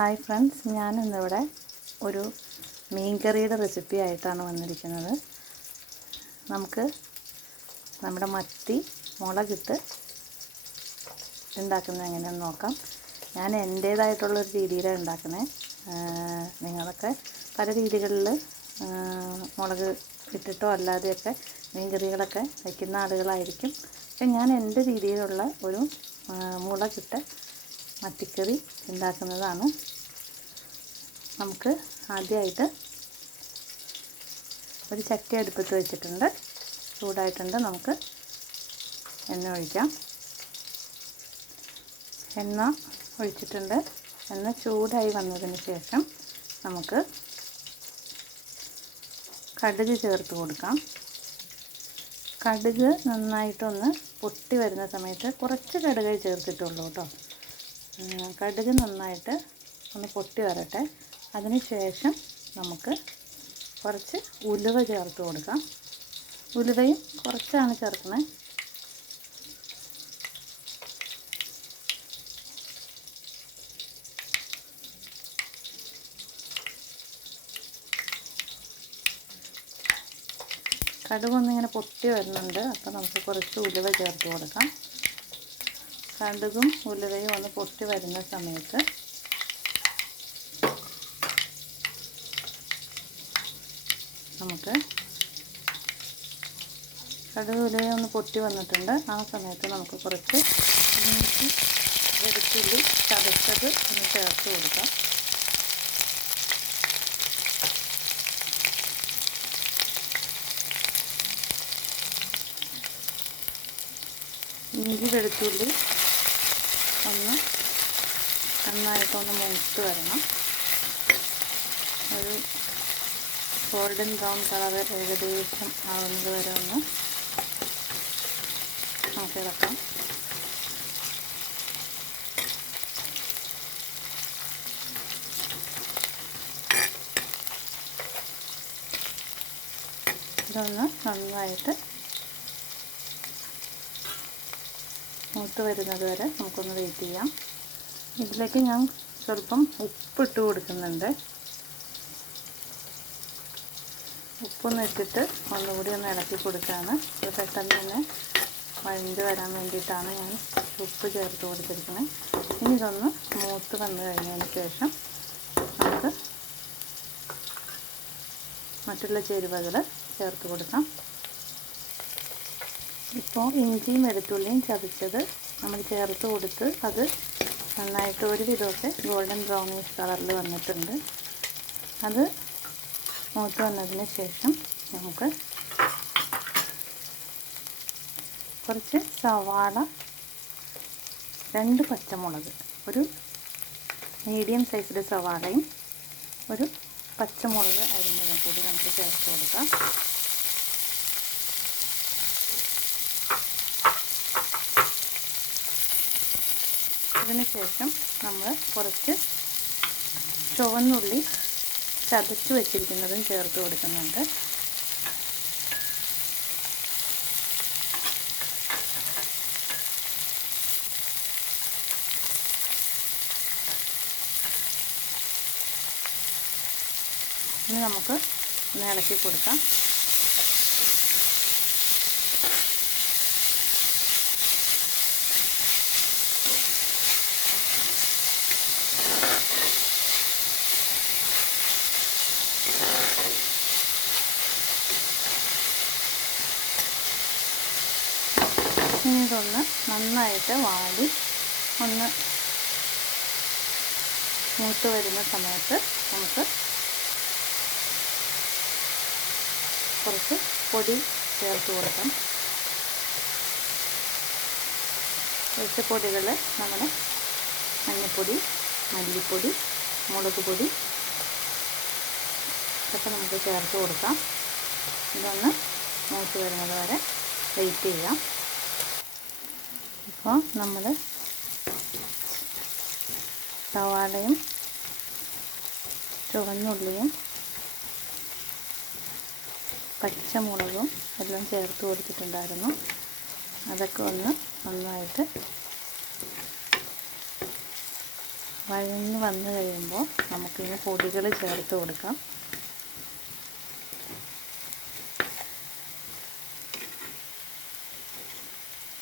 Hi friends, ഞാനിന്നിവിടെ ഒരു മീൻകറിയുടെ recipe ആയിട്ടാണ് വന്നിരിക്കുന്നത്. നമുക്ക് നമ്മുടെ മത്തി മുളകിട്ട് ഉണ്ടാക്കുന്നത് എങ്ങനെയെന്ന് നോക്കാം. ഞാൻ എൻ്റേതായിട്ടുള്ളൊരു രീതിയിലാണ് ഉണ്ടാക്കുന്നത്. നിങ്ങളൊക്കെ പല രീതികളിൽ മുളക് ഇട്ടിട്ടോ അല്ലാതെയൊക്കെ മീൻകറികളൊക്കെ വയ്ക്കുന്ന ആളുകളായിരിക്കും. പക്ഷെ ഞാൻ എൻ്റെ രീതിയിലുള്ള ഒരു മുളകിട്ട് മത്തിക്കറി ഉണ്ടാക്കുന്നതാണ്. നമുക്ക് ആദ്യമായിട്ട് ഒരു ചട്ടി അടുപ്പത്ത് വെച്ചിട്ടുണ്ട്, ചൂടായിട്ടുണ്ട്. നമുക്ക് എണ്ണ ഒഴിക്കാം. എണ്ണ ഒഴിച്ചിട്ടുണ്ട്. എണ്ണ ചൂടായി വന്നതിന് ശേഷം നമുക്ക് കടുക് ചേർത്ത് കൊടുക്കാം. കടുക് നന്നായിട്ടൊന്ന് പൊട്ടി വരുന്ന സമയത്ത് കുറച്ച് കടുക് ചേർത്തിട്ടുള്ളൂ കേട്ടോ. കടുക് നന്നായിട്ട് ഒന്ന് പൊട്ടി വരട്ടെ. അതിന് ശേഷം നമുക്ക് കുറച്ച് ഉലുവ ചേർത്ത് കൊടുക്കാം. ഉലുവയും കുറച്ചാണ് ചേർക്കുന്നത്. കടുകൊന്നിങ്ങനെ പൊട്ടി വരുന്നുണ്ട്, അപ്പോൾ നമുക്ക് കുറച്ച് ഉലുവ ചേർത്ത് കൊടുക്കാം. കടുകും ഉലുവയും ഒന്ന് പൊട്ടി വരുന്ന സമയത്ത് നമുക്ക് കടുക് ഉലുവയും ഒന്ന് പൊട്ടി വന്നിട്ടുണ്ട്. ആ സമയത്ത് നമുക്ക് കുറച്ച് ഇഞ്ചി വെളുത്തുള്ളി ചതച്ചത് ഒന്ന് ചേർത്ത് കൊടുക്കാം. ഇഞ്ചി വെളുത്തുള്ളി ഒന്ന് നന്നായിട്ടൊന്ന് മൂത്ത് വരണം. ഒരു ഗോൾഡൻ ബ്രൗൺ കളർ ഏകദേശം ആവുന്നത് വരെ ഒന്ന് നമുക്ക് ഇളക്കാം. ഇതൊന്ന് നന്നായിട്ട് മൂത്ത് വരുന്നത് വരെ നമുക്കൊന്ന് വെയിറ്റ് ചെയ്യാം. ഇതിലേക്ക് ഞാൻ സ്വല്പം ഉപ്പിട്ട് കൊടുക്കുന്നുണ്ട്. ഉപ്പൊന്ന് ഇട്ടിട്ട് ഒന്നുകൂടി ഒന്ന് ഇളക്കി കൊടുക്കുകയാണ്. ഇത് പെട്ടെന്ന് തന്നെ വഴണ്ട് വരാൻ വേണ്ടിയിട്ടാണ് ഞാൻ ഉപ്പ് ചേർത്ത് കൊടുത്തിരിക്കുന്നത്. ഇനി ഇതൊന്ന് മൂത്ത് വന്നു കഴിഞ്ഞതിന് ശേഷം നമുക്ക് മറ്റുള്ള ചേരുവകൾ ചേർത്ത് കൊടുക്കാം. ഇപ്പോൾ ഇഞ്ചിയും വെളുത്തുള്ളിയും ചതച്ചത് നമ്മൾ ചേർത്ത് കൊടുത്ത് അത് നന്നായിട്ട് ഒരു വിധമൊക്കെ ഗോൾഡൻ ബ്രൗണിഷ് കളറിൽ വന്നിട്ടുണ്ട്. അത് മൂത്ത് വന്നതിന് ശേഷം നമുക്ക് കുറച്ച് സവാള, 2 പച്ചമുളക്, ഒരു മീഡിയം സൈസിലെ സവാളയും ഒരു പച്ചമുളക് അരിഞ്ഞതും കൂടി നമുക്ക് ചേർത്ത് കൊടുക്കാം. അതിനുശേഷം നമ്മൾ കുറച്ച് ചുവന്നുള്ളി ചതച്ച് വെച്ചിരിക്കുന്നതും ചേർത്ത് കൊടുക്കുന്നുണ്ട്. ഇനി നമുക്ക് ഒന്ന് ഇളക്കി കൊടുക്കാം. ഇനി ഇതൊന്ന് നന്നായിട്ട് വാടി ഒന്ന് മൂത്ത് വരുന്ന സമയത്ത് നമുക്ക് കുറച്ച് പൊടി ചേർത്ത് കൊടുക്കാം. കുറച്ച് പൊടികൾ നമ്മുടെ മഞ്ഞൾപ്പൊടി, മല്ലിപ്പൊടി, മുളക് പൊടി ഇതൊക്കെ നമുക്ക് ചേർത്ത് കൊടുക്കാം. ഇതൊന്ന് മൂത്ത് വരുന്നത് വരെ വെയിറ്റ് ചെയ്യാം. ഇപ്പോൾ നമ്മൾ സവാളയും ചുവന്നുള്ളിയും പച്ചമുളകും എല്ലാം ചേർത്ത് കൊടുത്തിട്ടുണ്ടായിരുന്നു. അതൊക്കെ ഒന്ന് നന്നായിട്ട് വഴന്ന് വന്ന് കഴിയുമ്പോൾ നമുക്കിനി പൊടികൾ ചേർത്ത് കൊടുക്കാം.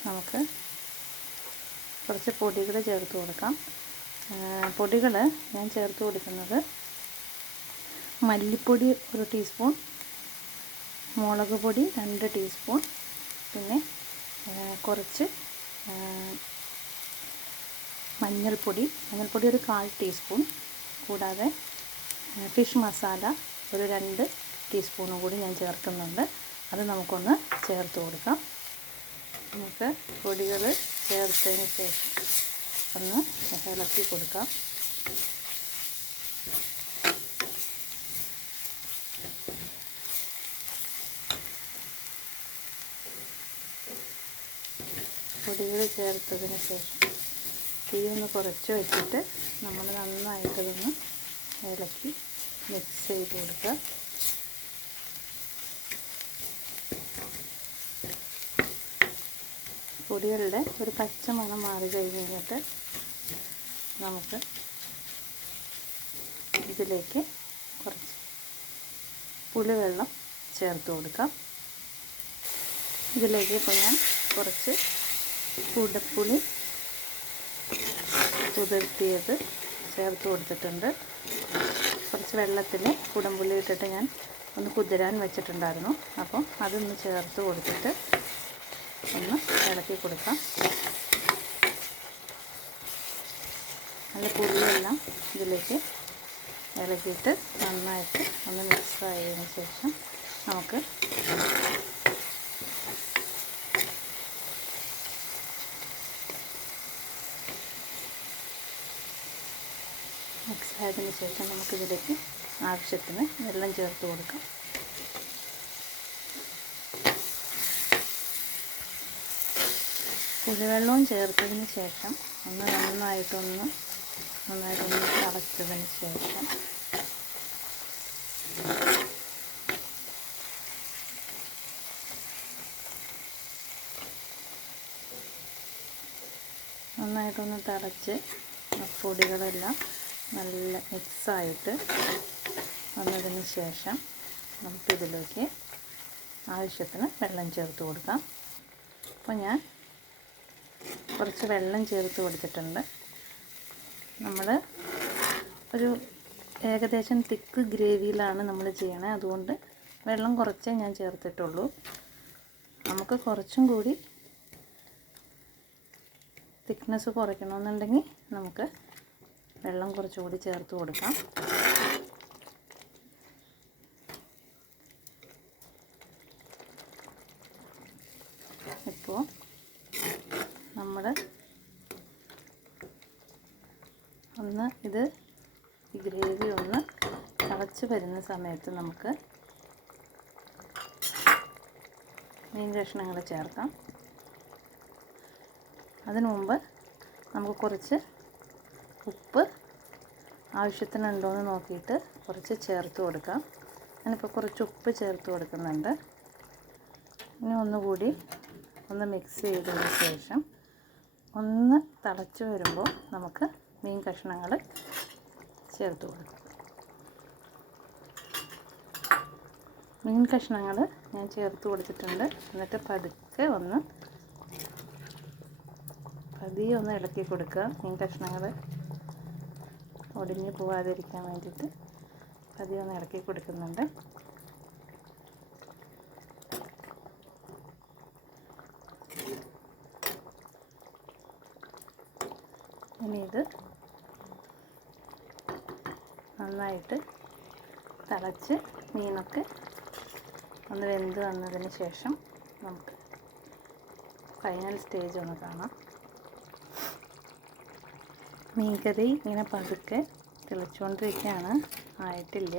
നമുക്ക് കുറച്ച് പൊടികൾ ചേർത്ത് കൊടുക്കാം. പൊടികൾ ഞാൻ ചേർത്ത് കൊടുക്കുന്നത് മല്ലിപ്പൊടി 1 ടീസ്പൂൺ, മുളക് പൊടി 2 ടീസ്പൂൺ, പിന്നെ കുറച്ച് മഞ്ഞൾപ്പൊടി 1 1/4 ടീസ്പൂൺ, കൂടാതെ ഫിഷ് മസാല 2 ടീസ്പൂണും കൂടി ഞാൻ ചേർക്കുന്നുണ്ട്. അത് നമുക്കൊന്ന് ചേർത്ത് കൊടുക്കാം. നമുക്ക് പൊടികൾ ചേർത്തതിന് ശേഷം ഒന്ന് ഇളക്കി കൊടുക്കാം. പൊടികൾ ചേർത്തതിന് ശേഷം തീ ഒന്ന് കുറച്ച് വെച്ചിട്ട് നമ്മൾ നന്നായിട്ടതൊന്ന് ഇളക്കി മിക്സ് ചെയ്ത് കൊടുക്കുക. പൊടികളുടെ ഒരു പച്ച മണം മാറി കഴിഞ്ഞിട്ട് നമുക്ക് ഇതിലേക്ക് കുറച്ച് പുളിവെള്ളം ചേർത്ത് കൊടുക്കാം. ഇതിലേക്ക് ഇപ്പോൾ ഞാൻ കുറച്ച് കുടപ്പുളി കുതിർത്തിയത് ചേർത്ത് കൊടുത്തിട്ടുണ്ട്. കുറച്ച് വെള്ളത്തിൽ കുടംപുളി ഇട്ടിട്ട് ഞാൻ ഒന്ന് കുതിരാൻ വെച്ചിട്ടുണ്ടായിരുന്നു. അപ്പോൾ അതൊന്ന് ചേർത്ത് കൊടുത്തിട്ട് ഒന്ന് ഇളക്കി കൊടുക്കാം. നല്ല പുളിയെല്ലാം ഇതിലേക്ക് ഇളക്കിയിട്ട് നന്നായിട്ട് ഒന്ന് മിക്സ് ആയതിനു ശേഷം നമുക്ക് മിക്സ് ആയതിനു ശേഷം നമുക്കിതിലേക്ക് ആവശ്യത്തിന് വെള്ളം ചേർത്ത് കൊടുക്കാം. പുളിവെള്ളവും ചേർത്തതിന് ശേഷം നന്നായിട്ടൊന്ന് തിളച്ചതിന് ശേഷം നന്നായിട്ടൊന്ന് തിളച്ച് പൊടികളെല്ലാം നല്ല മിക്സായിട്ട് വന്നതിന് ശേഷം നമുക്കിതിലേക്ക് ആവശ്യത്തിന് വെള്ളം ചേർത്ത് കൊടുക്കാം. അപ്പോൾ ഞാൻ കുറച്ച് വെള്ളം ചേർത്ത് കൊടുത്തിട്ടുണ്ട്. നമ്മൾ ഒരു ഏകദേശം തിക്ക് ഗ്രേവിയിലാണ് നമ്മൾ ചെയ്യണത്. അതുകൊണ്ട് വെള്ളം കുറച്ചേ ഞാൻ ചേർത്തിട്ടുള്ളൂ. നമുക്ക് കുറച്ചും കൂടി തിക്നെസ് കുറയ്ക്കണമെന്നുണ്ടെങ്കിൽ നമുക്ക് വെള്ളം കുറച്ചുകൂടി ചേർത്ത് കൊടുക്കാം. ഇപ്പോൾ നമ്മൾ ഈ ഗ്രേവി ഒന്ന് തിളച്ച് വരുന്ന സമയത്ത് നമുക്ക് മീൻ കഷ്ണങ്ങൾ ചേർക്കാം. അതിനു മുമ്പ് നമുക്ക് കുറച്ച് ഉപ്പ് ആവശ്യത്തിനുണ്ടോയെന്ന് നോക്കിയിട്ട് കുറച്ച് ചേർത്ത് കൊടുക്കാം. ഞാനിപ്പോൾ കുറച്ച് ഉപ്പ് ചേർത്ത് കൊടുക്കുന്നുണ്ട്. ഇനി ഒന്നുകൂടി ഒന്ന് മിക്സ് ചെയ്തതിന് ശേഷം ഒന്ന് തിളച്ച് വരുമ്പോൾ നമുക്ക് മീൻ കഷ്ണങ്ങൾ ചേർത്ത് കൊടുക്കാം. മീൻ കഷ്ണങ്ങൾ ഞാൻ ചേർത്ത് കൊടുത്തിട്ടുണ്ട്. എന്നിട്ട് പതിയെ ഒന്ന് ഇളക്കി കൊടുക്കുക. മീൻ കഷ്ണങ്ങൾ ഒടിഞ്ഞ് പോവാതിരിക്കാൻ വേണ്ടിയിട്ട് പതിയെ ഒന്ന് ഇളക്കി കൊടുക്കുന്നുണ്ട്. ഇനി ഇത് നന്നായിട്ട് തിളച്ച് മീനൊക്കെ ഒന്ന് വെന്ത് വന്നതിന് ശേഷം നമുക്ക് ഫൈനൽ സ്റ്റേജ് ഒന്ന് കാണാം. മീൻകറി ഇങ്ങനെ പതുക്കെ തിളച്ചുകൊണ്ടിരിക്കുകയാണ്, ആയിട്ടില്ല.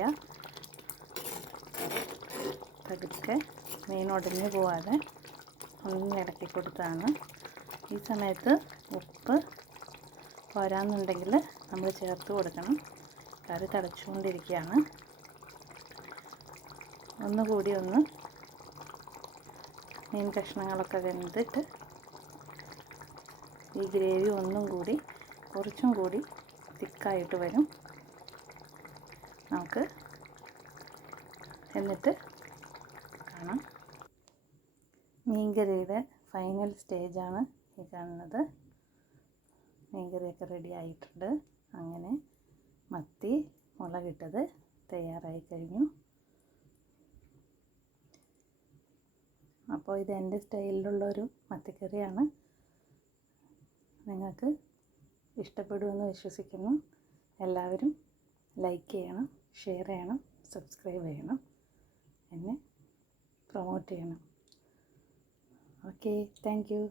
പതുക്കെ മീൻ ഉടഞ്ഞു പോവാതെ ഒന്ന് ഇളക്കി കൊടുത്താണ്. ഈ സമയത്ത് ഉപ്പ് പോരാന്നുണ്ടെങ്കിൽ നമ്മൾ ചേർത്ത് കൊടുക്കണം. കറി തിളച്ചുകൊണ്ടിരിക്കുകയാണ്. ഒന്നുകൂടി മീൻ കഷ്ണങ്ങളൊക്കെ വെന്തിട്ട് ഈ ഗ്രേവി കുറച്ചും കൂടി തിക്കായിട്ട് വരും. നമുക്ക് എന്നിട്ട് കാണാം. മീൻകറിയുടെ ഫൈനൽ സ്റ്റേജാണ് ഈ കാണുന്നത്. മീൻകറിയൊക്കെ റെഡി ആയിട്ടുണ്ട്. അങ്ങനെ മത്തി മുളകിട്ടത് തയ്യാറായി കഴിഞ്ഞു. അപ്പോൾ ഇത് എൻ്റെ സ്റ്റൈലിലുള്ളൊരു മത്തിക്കറിയാണ്. നിങ്ങൾക്ക് ഇഷ്ടപ്പെടുമെന്ന് വിശ്വസിക്കുന്നു. എല്ലാവരും ലൈക്ക് ചെയ്യണം, ഷെയർ ചെയ്യണം, സബ്സ്ക്രൈബ് ചെയ്യണം, എന്നെ പ്രൊമോട്ട് ചെയ്യണം. Okay, thank you.